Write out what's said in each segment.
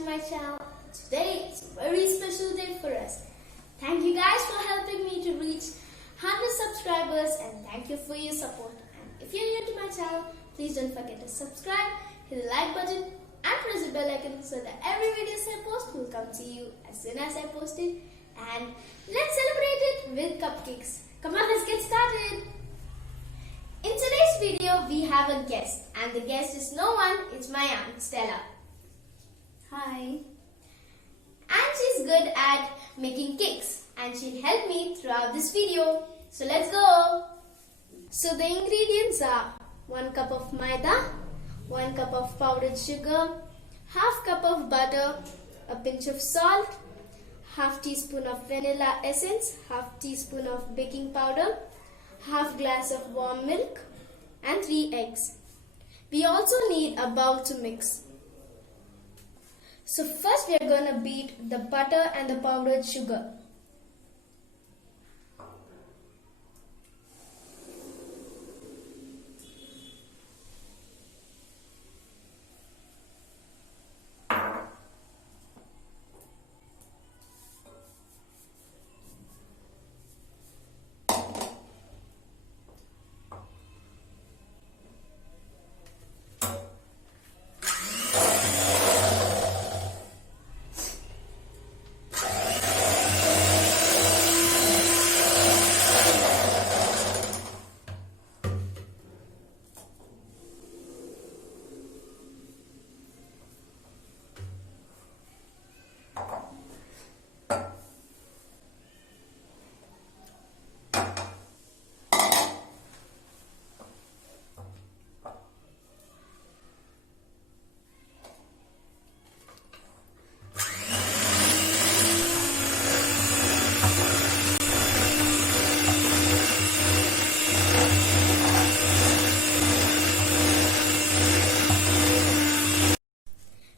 to my channel. Today is a very special day for us. Thank you guys for helping me to reach 100 subscribers and thank you for your support. And if you're new to my channel, please don't forget to subscribe, hit the like button and press the bell icon so that every video I post will come to you as soon as I post it. And let's celebrate it with cupcakes. Come on, let's get started. In today's video, we have a guest, and the guest is no one, it's my aunt Stella. Hi. And she's good at making cakes, and she'll help me throughout this video. So let's go. So the ingredients are 1 cup of maida, 1 cup of powdered sugar, half cup of butter, a pinch of salt, half teaspoon of vanilla essence, half teaspoon of baking powder, half glass of warm milk and 3 eggs. We also need a bowl to mix. So first we are going to beat the butter and the powdered sugar.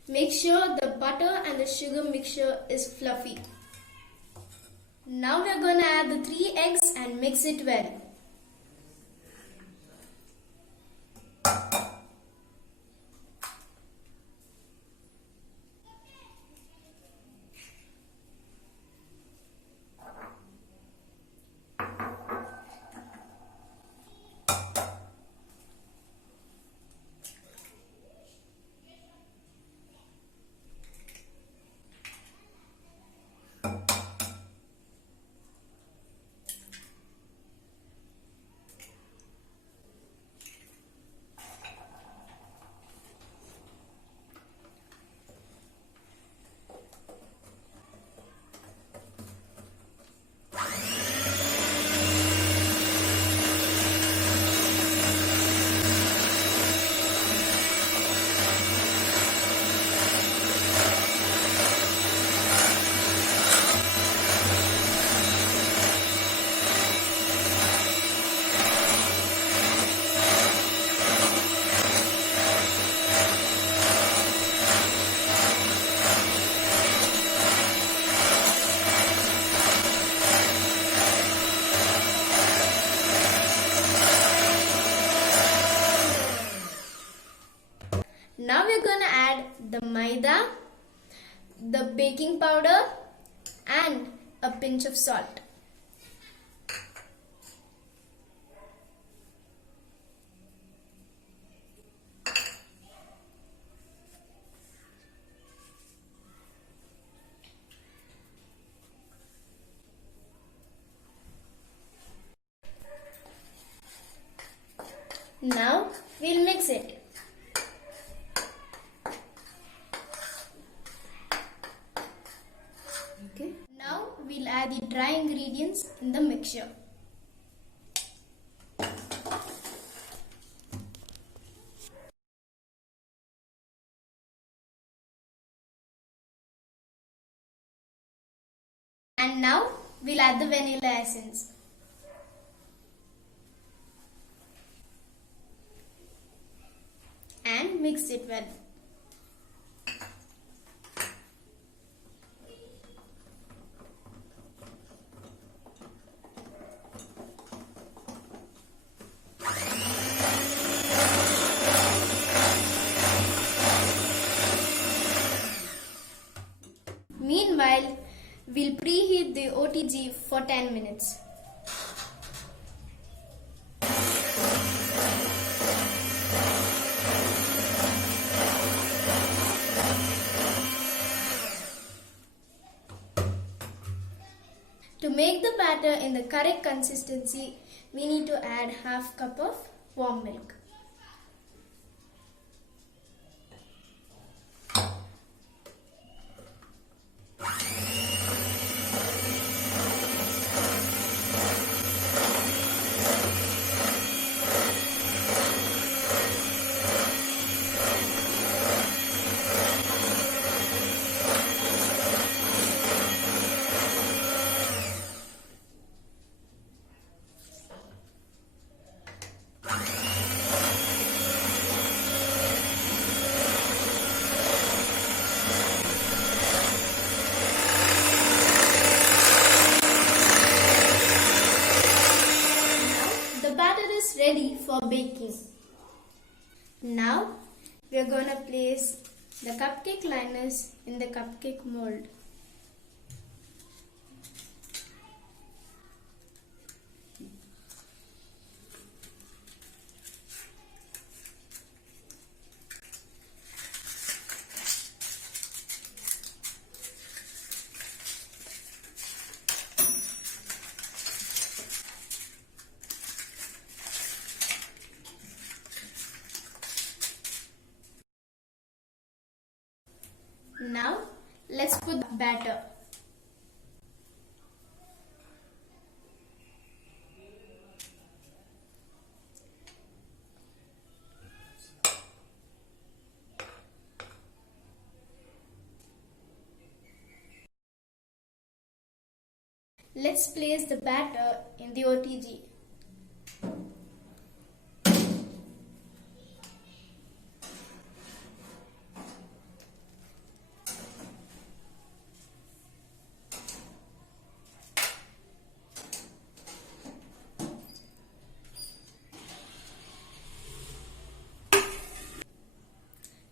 Make sure the butter and the sugar mixture is fluffy. Now we are going to add the 3 eggs and mix it well. Now we're going to add the maida, the baking powder and a pinch of salt. Now we'll mix it. Okay. Now we'll add the dry ingredients in the mixture. And now we'll add the vanilla essence. And mix it well. We'll preheat the OTG for 10 minutes. To make the batter in the correct consistency, we need to add half cup of warm milk. Ready for baking. Now we are going to place the cupcake liners in the cupcake mold. Now let's put the batter. Let's place the batter in the OTG.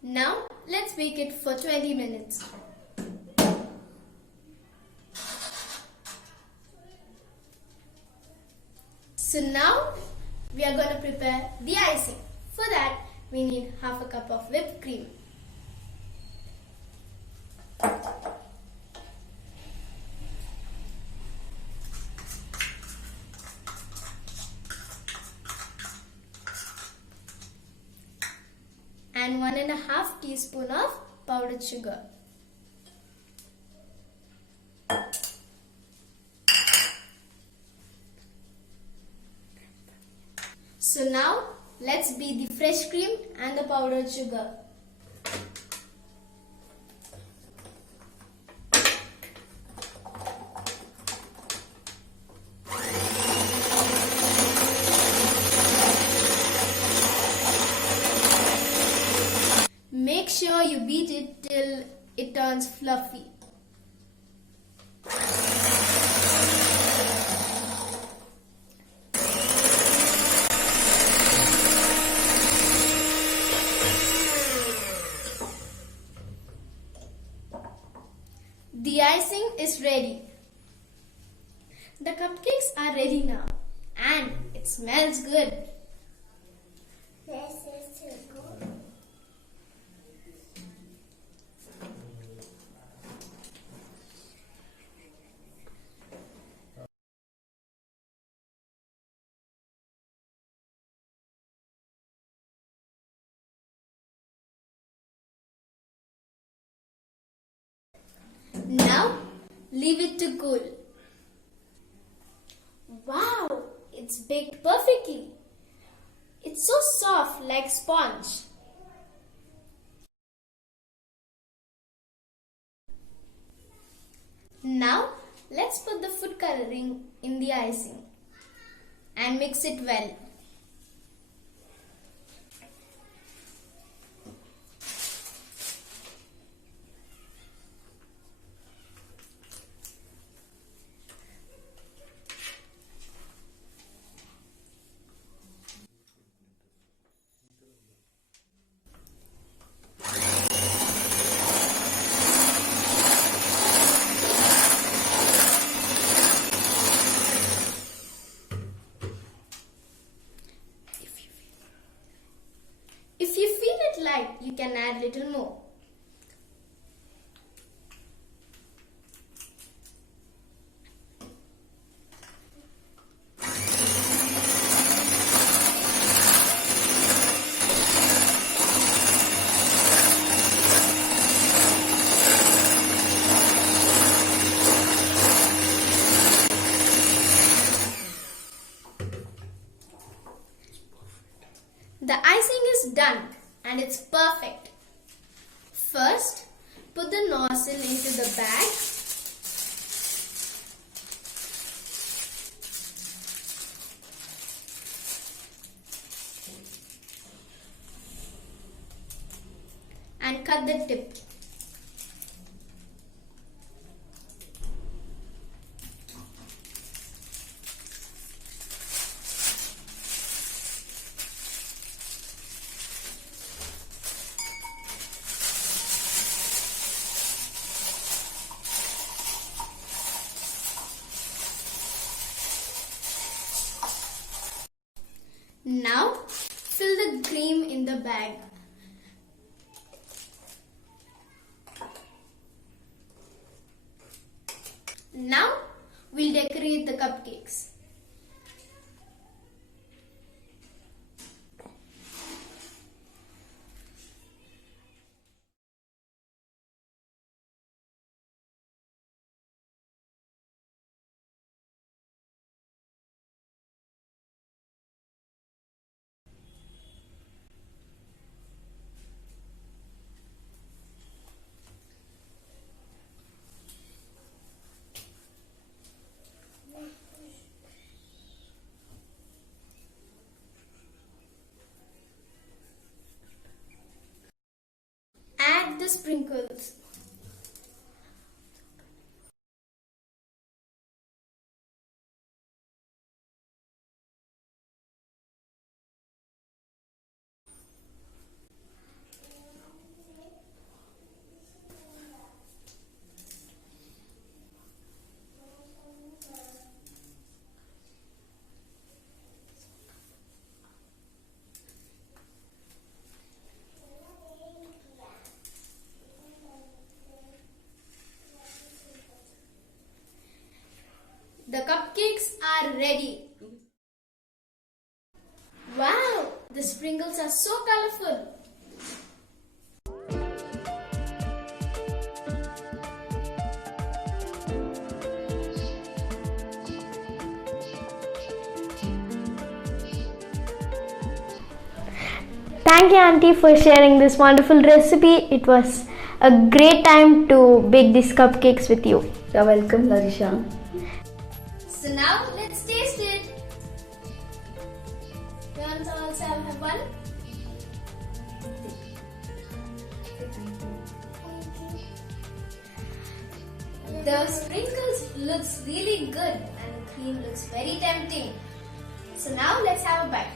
Now let's bake it for 20 minutes. So now we are going to prepare the icing. For that we need half a cup of whipped cream. And 1.5 teaspoon of powdered sugar. So now let's beat the fresh cream and the powdered sugar. Make sure you beat it till it turns fluffy. The icing is ready. The cupcakes are ready now and it smells good. This is too good. Now leave it to cool. Wow, it's baked perfectly. It's so soft like sponge. Now let's put the food coloring in the icing and mix it well. light, you can add little more. The icing is done and it's perfect. First, put the nozzle into the bag. And cut the tip. Now, fill the cream in the bag. Now, we'll decorate the cupcakes. Add the sprinkles. The cupcakes are ready. Wow, the sprinkles are so colorful. Thank you, Auntie, for sharing this wonderful recipe. It was a great time to bake these cupcakes with you. You're welcome, Larisha. So now let's taste it. You want to also have one? The sprinkles looks really good and the cream looks very tempting. So now let's have a bite.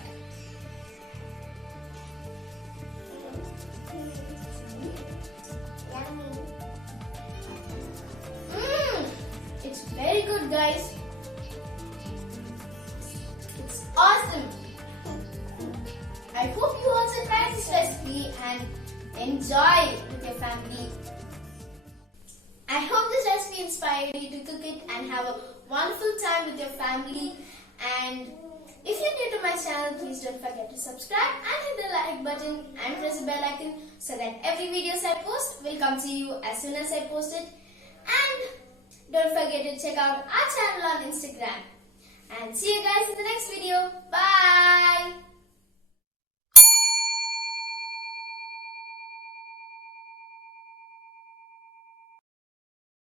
It's very good, guys. It's awesome. I hope you also try this recipe and enjoy it with your family. I hope this recipe inspired you to cook it and have a wonderful time with your family. And if you're new to my channel, please don't forget to subscribe and hit the like button and press the bell icon so that every videos I post will come to you as soon as I post it. And don't forget to check out our channel on Instagram. And see you guys in the next video. Bye.